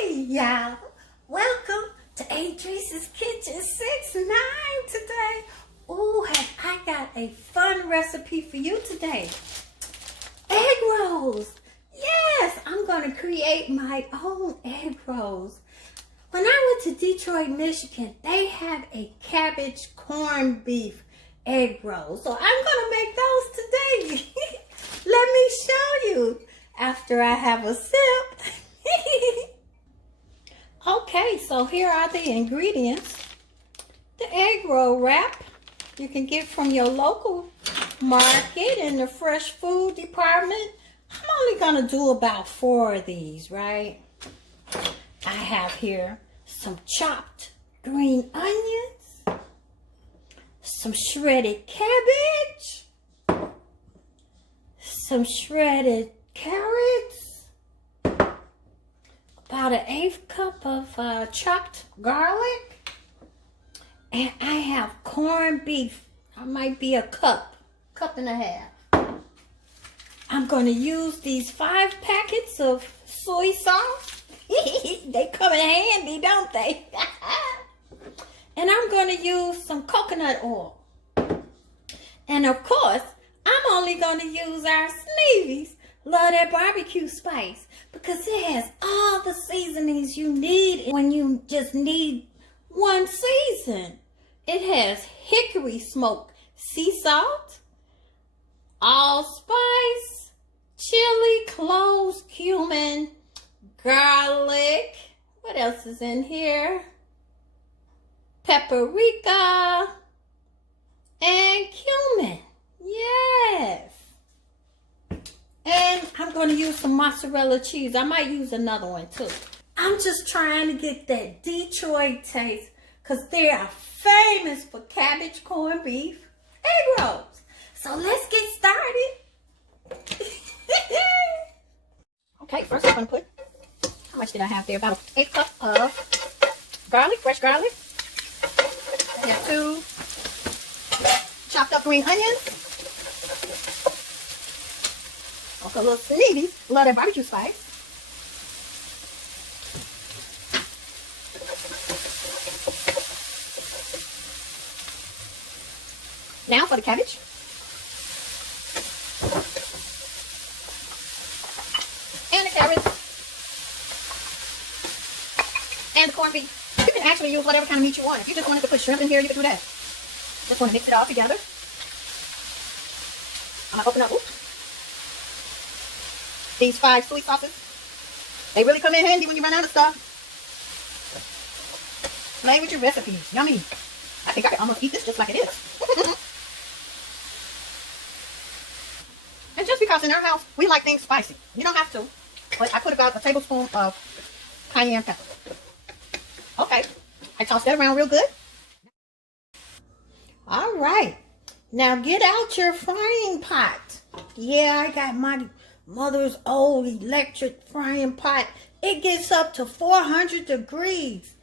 Hey y'all, welcome to Adrice's Kitchen 6-9 today. Ooh, I got a fun recipe for you today. Egg rolls. Yes, I'm going to create my own egg rolls. When I went to Detroit, Michigan, they have a cabbage corned beef egg roll. So I'm going to make those today. Let me show you after I have a sip. Okay, so here are the ingredients. The egg roll wrap you can get from your local market in the fresh food department. I'm only gonna do about 4 of these, right? I have here some chopped green onions, some shredded cabbage, some shredded carrots, about an 1/8 cup of chopped garlic, and I have corned beef. I might be a cup and a half. I'm going to use these 5 packets of soy sauce. They come in handy, don't they? And I'm going to use some coconut oil. And of course, I'm only going to use our Sneevy's. Love that barbecue spice because it has all the seasonings you need when you just need one season. It has hickory smoked sea salt, allspice, chili, cloves, cumin, garlic. What else is in here? Paprika and cumin. Yes. And I'm going to use some mozzarella cheese. I might use another one too. I'm just trying to get that Detroit taste because they are famous for cabbage corned beef egg rolls. So let's get started. Okay, first I'm going to put, how much did I have there? About 1/8 cup of garlic, fresh garlic. I have 2 chopped up green onions. Also a little Sneevy, love that barbecue spice. Now for the cabbage. And the carrots. And the corned beef. You can actually use whatever kind of meat you want. If you just wanted to put shrimp in here, you can do that. Just want to mix it all together. I'm going to open up, these 5 sweet sauces. They really come in handy when you run out of stuff. Play with your recipes. Yummy. I think I can almost eat this just like it is. And just because in our house, we like things spicy. You don't have to. But I put about a tablespoon of cayenne pepper. Okay. I tossed that around real good. All right. Now get out your frying pot. Yeah, I got my mother's old electric frying pot. It gets up to 400 degrees.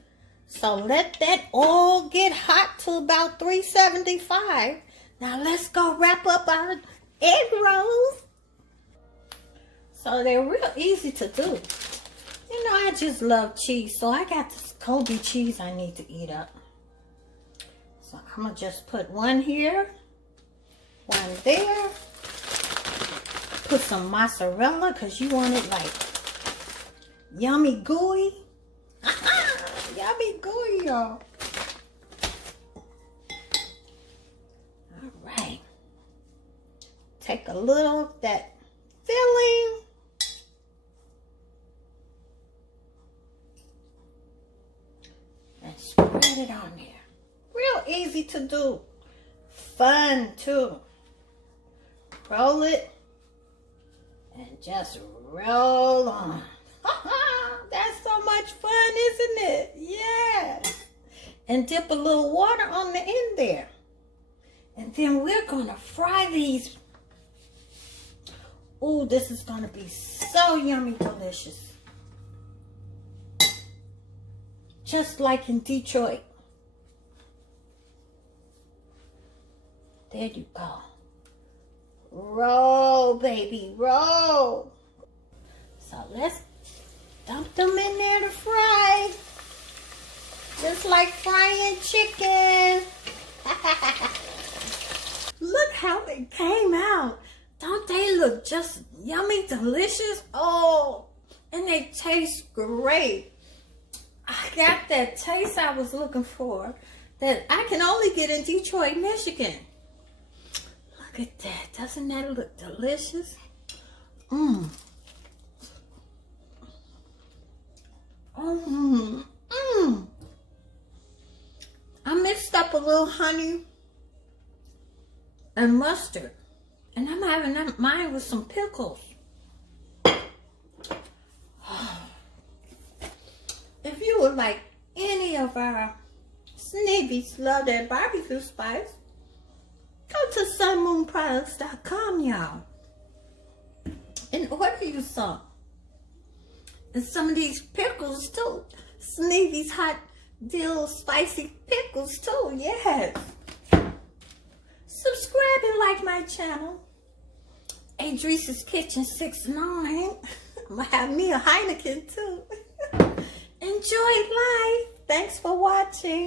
So let that oil get hot to about 375. Now let's go wrap up our egg rolls. So they're real easy to do. You know, I just love cheese. So I got this Colby cheese I need to eat up. So I'm going to just put one here, one there. Put some mozzarella because you want it like yummy gooey. Yummy gooey, y'all. All right. Take a little of that filling. And spread it on there. Real easy to do. Fun too. Roll it. And just roll on. That's so much fun, isn't it? Yes. And dip a little water on the end there. And then we're going to fry these. Oh, this is going to be so yummy delicious. Just like in Detroit. There you go. Roll, baby, roll. So let's Dump them in there to fry. Just like frying chicken. Look how they came out. Don't they look just yummy, delicious? Oh, and they taste great. I got that taste I was looking for that I can only get in Detroit, Michigan. Look at that. Doesn't that look delicious? Mmm. Mmm. Mmm. I mixed up a little honey and mustard. And I'm having mine with some pickles. If you would like any of our Sneevy's Love That Barbecue Spice, go to sunmoonproducts.com, y'all, and order you some. And some of these pickles too. Sneevy's Hot Dill Spicy Pickles too, yes. Subscribe and like my channel. Adrice's Kitchen 69. I'm gonna have me a Heineken too. Enjoy life. Thanks for watching.